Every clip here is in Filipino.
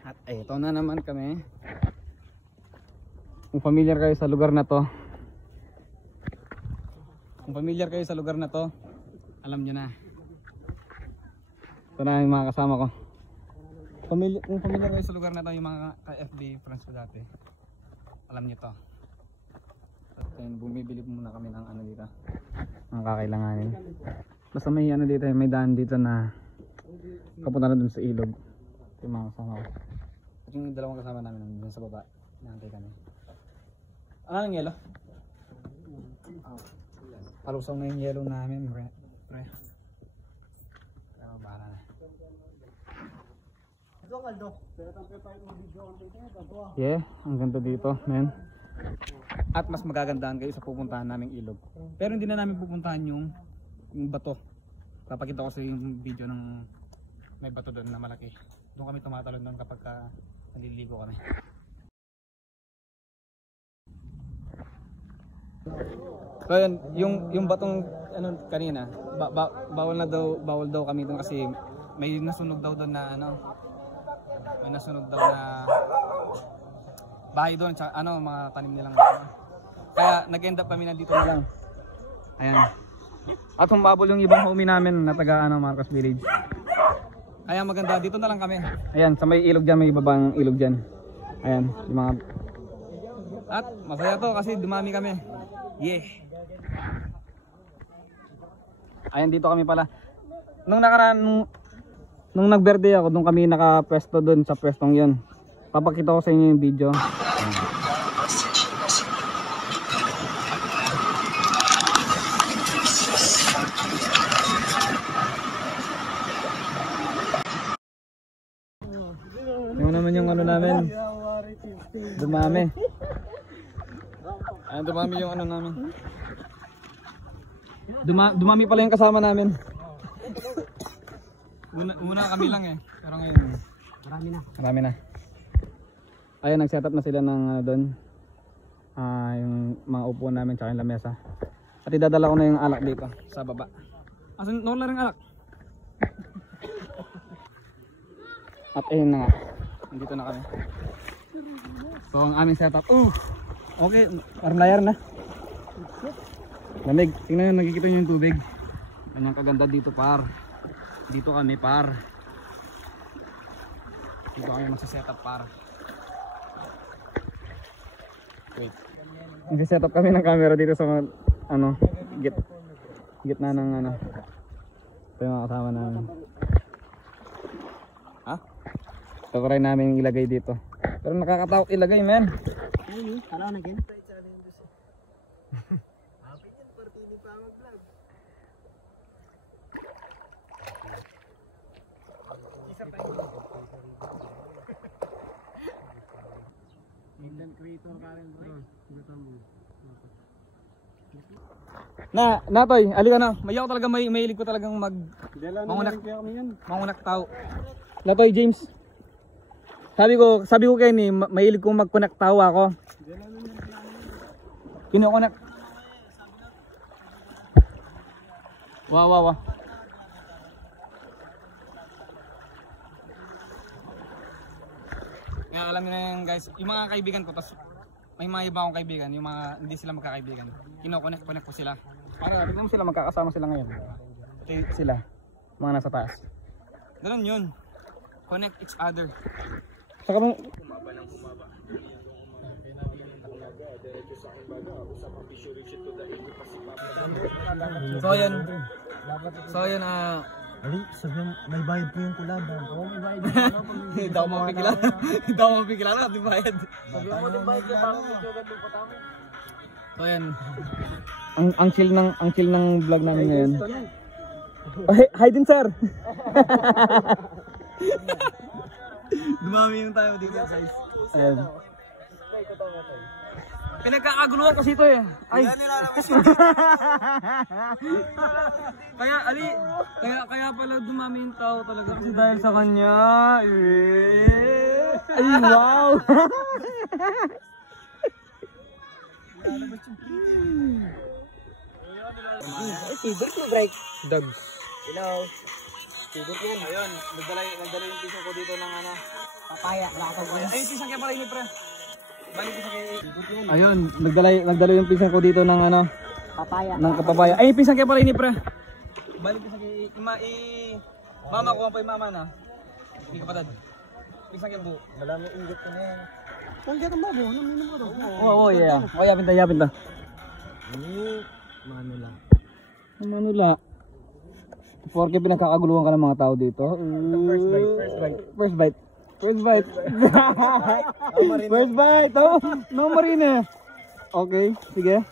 At ito na naman kami. Kung familiar kayo sa lugar na to, alam nyo na. Ito na yung mga kasama ko. Kung familiar kayo sa lugar na to, yung mga ka-FB friends ko dati, alam nyo to. At bumibili muna kami ng ano dito, ang kakailanganin. Basta may ano dito, may daan dito na kapunta na dun sa ilog. Yung mga kasama ko. At yung dalawang kasama namin dun sa baba, naantay kami. Ano ng yelo? Palusong na yung yelo namin, pre. Pero para na. Yeah, ang ganda dito, men. At mas magagandaan kayo sa pupuntahan naming ilog. Pero hindi na namin pupuntahan yung bato. Papakita ko sa yung video ng may bato doon na malaki. Doon kami tumatalon doon kapag naliligo kami. So yun, yung batong ano kanina, bawal daw kami doon kasi may nasunog daw doon na ano. May nasunog daw na bahay doon, tsaka ano, mga tanim nilang ano. Kaya nag-end up kami na dito na lang. Ayan. At humabol yung ibang homie namin na taga ano, Marcos Village. Kaya maganda, dito na lang kami. Ayan, sa may ilog dyan, may ibabang ilog dyan. Ayan, yung mga... At masaya to kasi dumami kami. Yeah. Ayan, dito kami pala. Nung nakaraan, nung nag-birthday ako, doon kami naka-pwesto doon sa pwestong yun. Papakita ko sa inyo yung video. Yung naman yung ano namin. Dumami. Ayan, dumami yung ano namin. Dumami pala yung kasama namin. Una kami lang eh. Pero ngayon marami na. Ayan, nag-setup na sila ng ano doon. Yung mga upuan namin tsaka yung lamesa. At idadala ko na yung alak dito sa baba. Asan nawala rin alak? At ayun na nga. Nandito na kami. So ang aming setup. Okay, parang layar na. Lamig. Tingnan nyo, nakikita nyo yung tubig. Ganyan kaganda dito par. Dito kami par. Dito kami magsa-setup par. Wait. Magsa-setup kami ng camera dito sa ano, gitna ng ano. Ito yung mga kasama namin. Ha? Ito ko rin namin ilagay dito. Pero nakakatakot ilagay, men. Ay, kala na kin. Natoy, alika na. Mayaw talaga, mahilig ko talagang mangunak tao. Natoy James. Sabi ko kay ni, mahilig kong mag-connect tao ako. Kino-connect. Wow. Kaya alam niyo na yan guys, yung mga kaibigan ko, tas may mga iba akong kaibigan, yung mga hindi sila magkakaibigan, kino-connect ko sila. Para tignan mo sila, magkakasama sila ngayon. Okay, sila, mga nasa taas. Ganun yun. Connect each other. Saka mo kumaba ng kumaba. So yun Ali, sabi may bayad po yung kulab. Oo, may bayad. Hindi ako mapigilan. Hindi ako mapigilan na, di bayad. Sabi ako din bayad yung parang medyo ganda yung patamo. So yan. Ang chill ng vlog namin ngayon. Hi din sir. Dumami yung tayo dito guys. Ayan. Pinagkakaguluhan kasi ito eh. Ay. Kaya pala dumami yung tao talaga kasi dahil sa kanya. Ay wow. Favorite mo break? Dogs. Hello. Favorite yan. Ayun, nagdala yung piso ko dito ng ano. Papaya, nakakagulay. Ay, pisang kaya pala ini pre. Balik pisang kaya. Ayun, nagdala yung pisang ko dito ng ano. Papaya. Ng kapapaya. Ay, pisang kaya pala ini pre. Balik pisang kaya. Mama ko ang pa yung mama na. Hindi kapatid. Pisang kaya buo. Malami ingot ko na yan. Kung dito mo, naminom ko to. Oo, yeah. O, yapin ta. Manula. Manula. Porque pinagkakaguluhan ka ng mga tao dito. First bite. First bite. Oh, no marine. Okay, sige.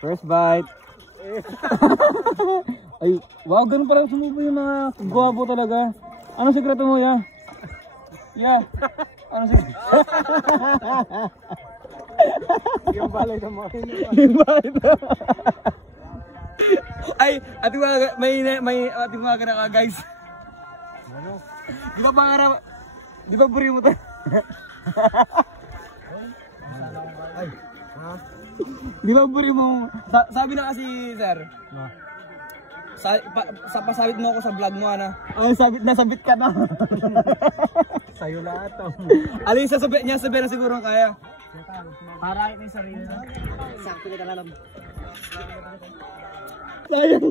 First bite. Ay, wow, ganun parang sumubo yung mga guwapo talaga. Anong sekreto mo, ya? Ya. Anong sekreto? Yung balay na mo. Yung balay na. Ay, ating mga na guys. Ano? Di ba pangarap? Di ba buri mo tayo? Ay, ha? Di ba buri mo? Sabi na kasi, sir. Pasabit mo ako sa vlog mo, ano? Ay, nasabit ka na. Sa'yo lahat to. Alin sa sabi niya, sabi na siguro kaya. Para ito yung sarili na. Sakto kita alam. Sayang.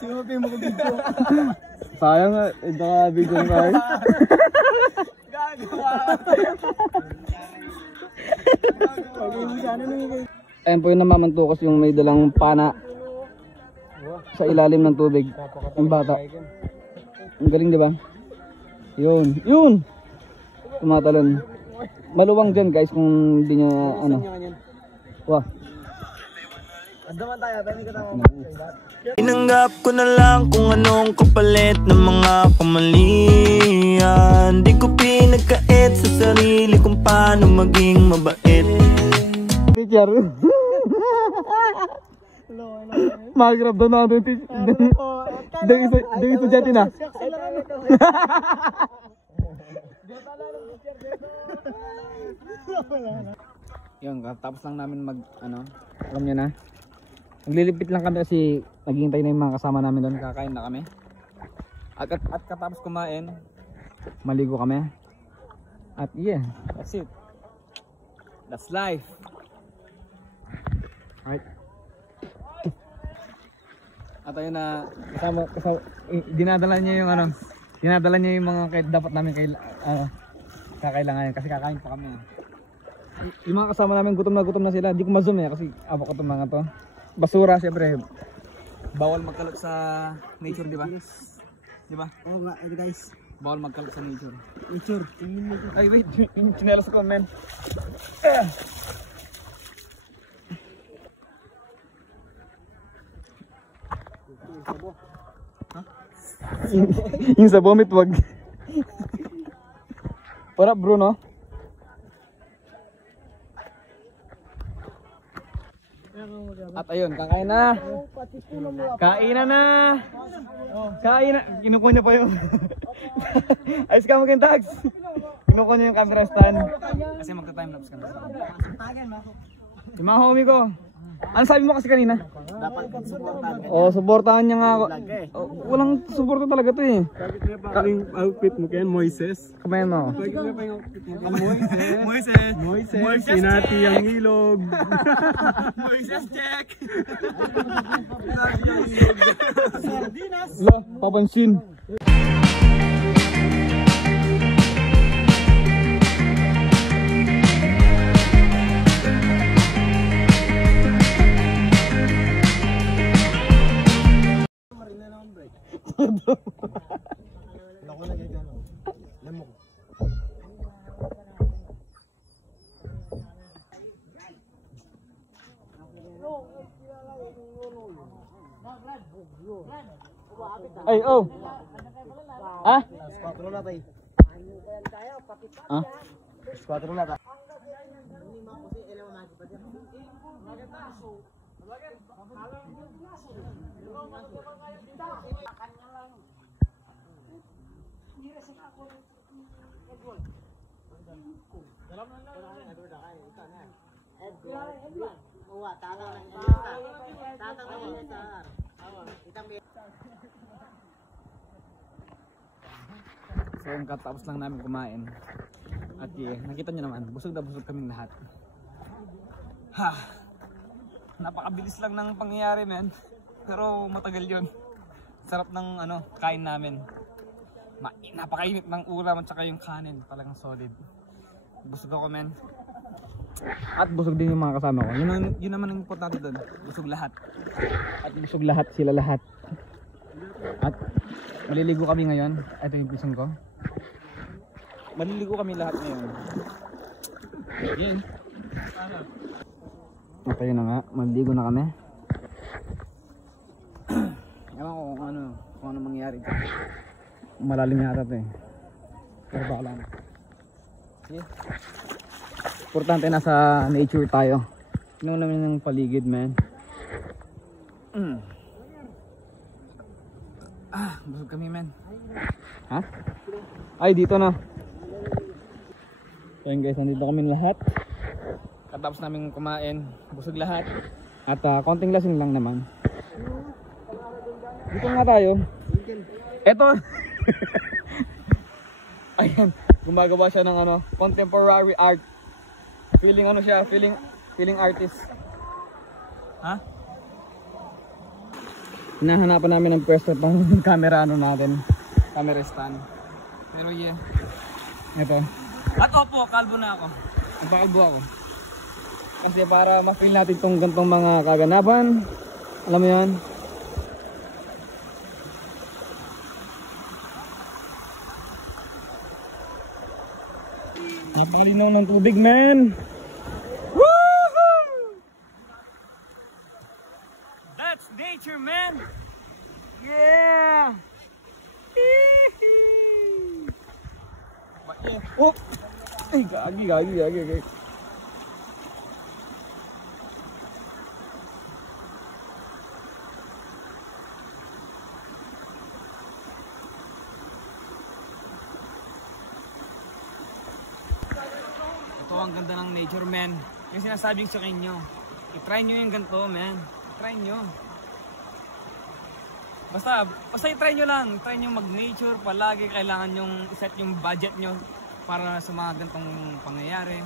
Sinupin mo ko video. Sayang nga, ito ka video nga. Ayan po yung namamantukas yung may dalang pana sa ilalim ng tubig. Ang bata. Ang galing, di ba? Yun. Tumatalon. Maluwang dyan guys kung hindi niya ano. Wah. Andaman tayo, tayo ka tama. Tinanggap ko na lang kung anong kapalit ng mga kamalian. Di ko pinagkait sa sarili kung paano maging mabait. Teacher. Mag-grab doon ako doon teacher. Doon estudyante na. Yun, tapos lang namin alam nyo na. Naglilipit lang kami kasi naghihintay na yung mga kasama namin doon. Kakain na kami. At katapos kumain, maligo kami. At yeah, that's it. That's life. Alright. At ayun na, dinadala niya yung mga kahit dapat namin kakailangan kasi kakain pa kami. Yung mga kasama namin gutom na sila. Hindi ko ma-zoom kasi abo ko itong mga to. Basura siyempre. Bawal magkalot sa nature, di ba? Di ba? Oo nga, guys. Bawal magkalot sa nature. Nature, tingin mo. Ay wait, yung chinelas ko men. Yung sa vomit wag. Para Bruno. At ayun, kakain na. Kainan na. Kain na. Kinukuha niya pa yung ayos ka mo kintags. Kinukuha niya yung camera stand. Kasi magta-time lapse ka na. Yung mga homie ko. Ano sabi mo kasi kanina? Dapat supportan. Oh, suportahan niya nga ako. Oh, walang suporta talaga to eh. Kaling outfit mo kaya, Moises. Kumain mo. Bakit mo pa yung outfit mo? Moises. Sinati ang ilog. Moises check. Sardinas. Papansin. Ako na ganyan. Lamok. Ay, oh. Ah? 4 na tayo. Ah? 4 na tayo. Tatang So yung katapos lang namin kumain. At nakita nyo naman, busog na busog kaming lahat. Ha! Napakabilis lang ng pangyayari, men. Pero matagal yun. Sarap ng kain namin. Napakainit ng ulam at saka yung kanin. Talagang solid. Busog ako, men. At busog din yung mga kasama ko. Yun naman ang importante doon. Busog lahat. At busog lahat, sila lahat. At maliligo kami ngayon. Ito yung pisong ko. Maliligo kami lahat ngayon. Yan. At ayun na nga, maliligo na kami. Ewan ko kung ano mangyayari dito. Malalim yata ito eh. Pero baka lang. Yeah. Importante nasa nature tayo. Tingnan namin ng paligid, man. Busog kami, man. Ha? Ay, dito na. So yun guys, nandito kami lahat. Katapos namin kumain, busog lahat. At konting lasing lang naman. Dito nga tayo. Eto. Ayan, gumagawa siya ng contemporary art. Feeling siya, feeling artist. Ha? Hinahanapan namin ng pwesto pang camera natin. Camera stand. Pero yeah. Ito. At opo, kalbo na ako. Nagpakalbo ako. Kasi para ma-feel natin itong gantong mga kaganapan. Alam mo yan? Napakalinaw ng tubig, man! Woohoo! That's nature, man! Yeah! Oh! Ay, gagi. Ito ang ganda ng nature, man. Yung sinasabing sa inyo, i-try nyo yung ganito, man. I-try nyo. Basta i-try nyo lang. Try nyo mag-nature palagi. Kailangan yung iset yung budget nyo para sa mga gantong pangyayari.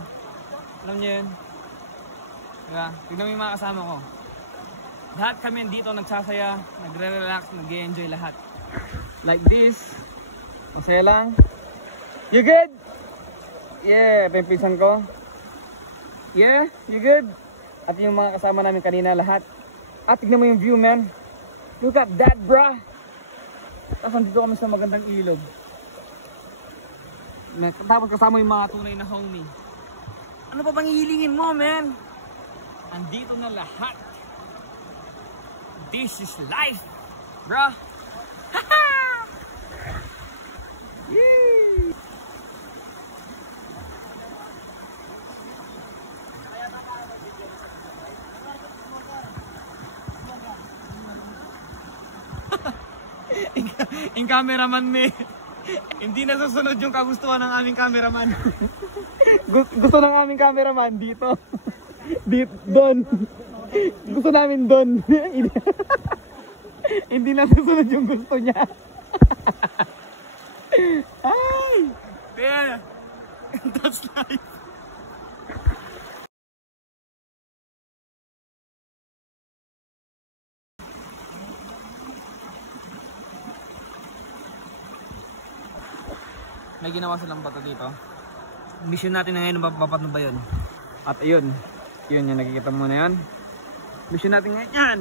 Alam nyo yun? Diba? Tignan mo yung mga kasama ko. Lahat kami dito nagsasaya, nagre-relax, nag-enjoy lahat. Like this. Masaya lang. You good? Yeah, pimpisan ko. Yeah, you good? At yung mga kasama namin kanina lahat. At tignan mo yung view, man. Look at that, bruh. Tapos nandito kami sa magandang ilog. Tapos kasama yung mga tunay na homie. Ano pa bang hihilingin mo, man? Andito na lahat. This is life, bruh. Haha! Yee! Yung cameraman me. Hindi nasusunod yung kagustuhan ng aming cameraman. Gusto ng aming cameraman dito. Doon. Gusto namin doon. Hindi nasusunod yung gusto niya. Ay! Yeah. That's life. May ginawa silang bato dito. Mission natin na ngayon, paano ba yun? At ayun, yun yung nakikita mo na yan. Mission natin ngayon yan.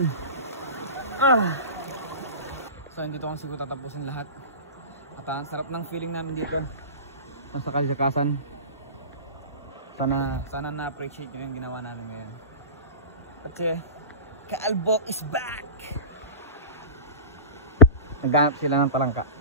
So dito kong siguro tatapusin lahat. At sarap ng feeling namin dito. Nasa Kalsakasan. Sana na-appreciate nyo yung ginawa namin ngayon. Kasi Kaalbok is back! Naghanap sila ng talangka.